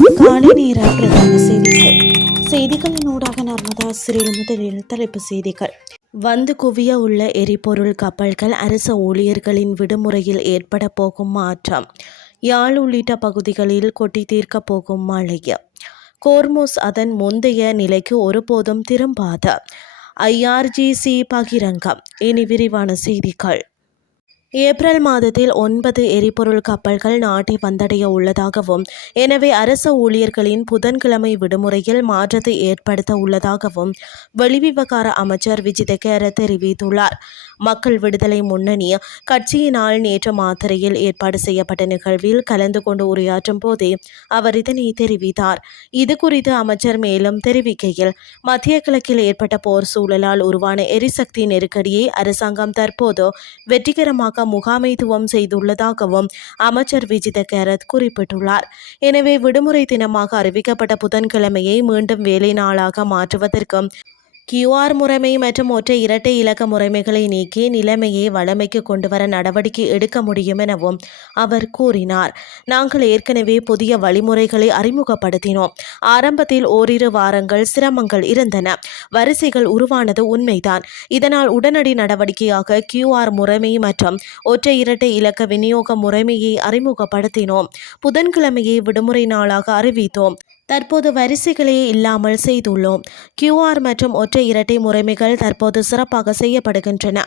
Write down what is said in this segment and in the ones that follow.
காலை நேர பிரதான செய்திகளின் ஊடாக நர்மதா சிறில் முதலில் தலைப்பு செய்திகள். வந்து குவிய உள்ள எரிபொருள் கப்பல்கள் அரசு ஊழியர்களின் விடுமுறையில் ஏற்பட போகும் மாற்றம். யாழ் உள்ளிட்ட பகுதிகளில் கொட்டி தீர்க்க போகும் மழை. கோர்முஸ் அதன் முந்தைய நிலைக்கு ஒருபோதும் திரும்பாத IRGC பகிரங்கம். இனி விரிவான செய்திகள். ஏப்ரல் மாதத்தில் 9 எரிபொருள் கப்பல்கள் நாட்டை வந்தடைய உள்ளதாகவும், எனவே அரசு ஊழியர்களின் புதன்கிழமை விடுமுறையில் மாற்றத்தை ஏற்படுத்த உள்ளதாகவும் வெளிவிவகார அமைச்சர் விஜித கேர தெரிவித்துள்ளார். மக்கள் விடுதலை முன்னணி கட்சியினால் நேற்று மாத்தறையில் ஏற்பாடு செய்யப்பட்ட நிகழ்வில் கலந்து கொண்டு உரையாற்றும் போதே அவர் இதனை தெரிவித்தார். இதுகுறித்து அமைச்சர் மேலும் தெரிவிக்கையில், மத்திய கிழக்கில் ஏற்பட்ட போர் சூழலால் உருவான எரிசக்தி நெருக்கடியை அரசாங்கம் தற்போது வெற்றிகரமாக முகாமைத்துவம் செய்துள்ளதாகவும் அமைச்சர் விஜித கேரத் குறிப்பிட்டுள்ளார். எனவே விடுமுறை தினமாக அறிவிக்கப்பட்ட புதன்கிழமையை மீண்டும் வேலை நாளாக மாற்றுவதற்கு QR முறைமை மற்றும் ஒற்றை இரட்டை இலக்க முறைமைகளை நீக்கி நிலைமையை வழமைக்கு கொண்டுவர நடவடிக்கை எடுக்க முடியும் எனவும் அவர் கூறினார். நாங்கள் ஏற்கனவே புதிய வழிமுறைகளை அறிமுகப்படுத்தினோம். ஆரம்பத்தில் ஓரிரு வாரங்கள் சிரமங்கள் இருந்தன. வரிசைகள் உருவானது உண்மைதான். இதனால் உடனடி நடவடிக்கையாக QR முறைமை மற்றும் ஒற்றை இரட்டை இலக்க விநியோக முறைமையை அறிமுகப்படுத்தினோம். புதன்கிழமையை விடுமுறை நாளாக அறிவித்தோம். தற்போது வரிசைகளே இல்லாமல் செய்துள்ளோம். QR மற்றும் ஒற்றை இரட்டை முறைமைகள் தற்போது சிறப்பாக செய்யப்படுகின்றன.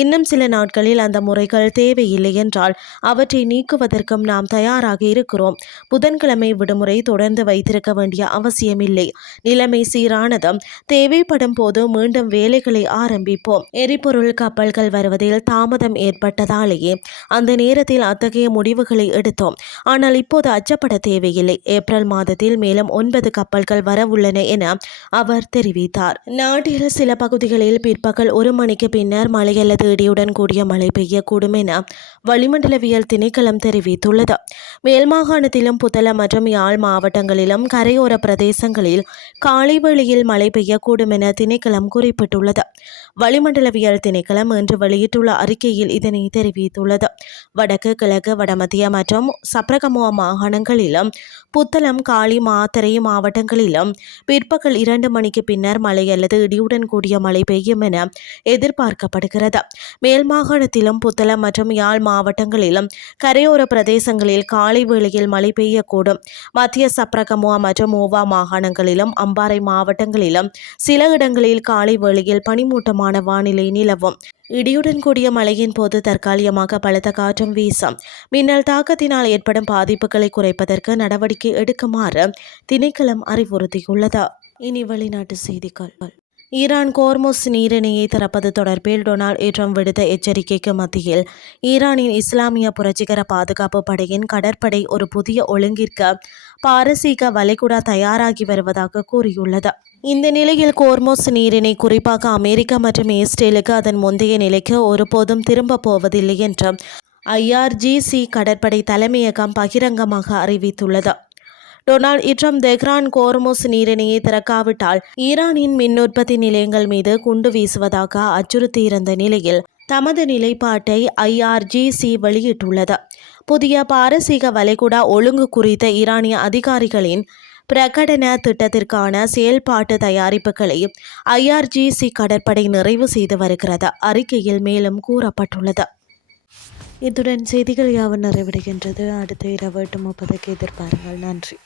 இன்னும் சில நாட்களில் அந்த முறைகள் தேவையில்லை என்றால் அவற்றை நீக்குவதற்கும் நாம் தயாராக இருக்கிறோம். புதன்கிழமை விடுமுறை தொடர்ந்து வைத்திருக்க வேண்டிய அவசியமில்லை. நிலைமை சீரானதும் தேவைப்படும் போது மீண்டும் வேலைகளை ஆரம்பிப்போம். எரிபொருள் கப்பல்கள் வருவதில் தாமதம் ஏற்பட்டதாலேயே அந்த நேரத்தில் அத்தகைய முடிவுகளை எடுத்தோம். ஆனால் இப்போது அச்சப்பட தேவையில்லை. ஏப்ரல் மாதத்தில் மேலும் 9 கப்பல்கள் வரவுள்ளன என அவர் தெரிவித்தார். நாட்டில் சில பகுதிகளில் பிற்பகல் 1 மணிக்கு பின்னர் மழை அல்லது இடியுடன் கூடிய மழை பெய்யக்கூடும் என வளிமண்டலவியல் திணைக்களம் தெரிவித்துள்ளது. மேல் மாகாணத்திலும் புத்தளம் மற்றும் யாழ் மாவட்டங்களிலும் கரையோர பிரதேசங்களில் காலை வேளையில் மழை பெய்யக்கூடும் என திணைக்களம் குறிப்பிட்டுள்ளது. வளிமண்டலவியல் திணைக்களம் இன்று வெளியிட்டுள்ள அறிக்கையில் இதனை தெரிவித்துள்ளது. வடக்கு, கிழக்கு, வடமத்திய மற்றும் சப்ரகமுவ மாகாணங்களிலும் புத்தளம், காலி, மாத்தறை மாவட்டங்களிலும் பிற்பகல் 2 மணிக்கு பின்னர் மழை அல்லது இடியுடன் கூடிய மழை பெய்யும் என எதிர்பார்க்கப்படுகிறது. மேல் மாகாணத்திலும் புத்தளம் மற்றும் யாழ் மாவட்டங்களிலும் கரையோர பிரதேசங்களில் காலை வேளையில் மழை பெய்யக்கூடும். மத்திய சப்ரகமுவ மற்றும் மூவா மாகாணங்களிலும் அம்பாறை மாவட்டங்களிலும் சில இடங்களில் காலை வேளையில் பனிமூட்டமான வானிலை நிலவும். இடியுடன் கூடிய மழையின் போது தற்காலிகமாக பலத்த காற்றும் வீசும். மின்னல் தாக்கத்தினால் ஏற்படும் பாதிப்புகளை குறைப்பதற்கு நடவடிக்கை எடுக்குமாறு திணைக்களம் அறிவுறுத்தியுள்ளது. இனி வெளிநாட்டு செய்திகள். ஈரான் கோர்முஸ் நீரிணையை திறப்பது தொடர்பில் டொனால்ட் ட்ரம்ப் விடுத்த எச்சரிக்கைக்கு மத்தியில் ஈரானின் இஸ்லாமிய புரட்சிகர பாதுகாப்பு படையின் கடற்படை ஒரு புதிய ஒழுங்கிற்கு பாரசீக வளைகுடா தயாராகி வருவதாக கூறியுள்ளது. இந்த நிலையில் கோர்முஸ் நீரிணை குறிப்பாக அமெரிக்கா மற்றும் இஸ்ரேலுக்கு அதன் முந்தைய நிலைக்கு ஒருபோதும் திரும்ப போவதில்லை என்று IRGC கடற்படை தலைமையகம் பகிரங்கமாக அறிவித்துள்ளது. டொனால்ட் ட்ரம்ப் தெஹ்ரான் கோர்முஸ் நீரிணையை திறக்காவிட்டால் ஈரானின் மின் உற்பத்தி நிலையங்கள் மீது குண்டு வீசுவதாக அச்சுறுத்தியிருந்த நிலையில் தமது நிலைப்பாட்டை IRGC வெளியிட்டுள்ளது. புதிய பாரசீக வளைகுடா ஒழுங்கு குறித்த ஈரானிய அதிகாரிகளின் பிரகடன திட்டத்திற்கான செயல்பாட்டு தயாரிப்புகளை IRGC கடற்படை நிறைவு செய்து வருகிறது. அறிக்கையில் மேலும் கூறப்பட்டுள்ளது. இத்துடன் செய்திகள் யாவும் நிறைவடைகின்றது. அடுத்த இரவு 8:30 எதிர்பாருங்கள். நன்றி.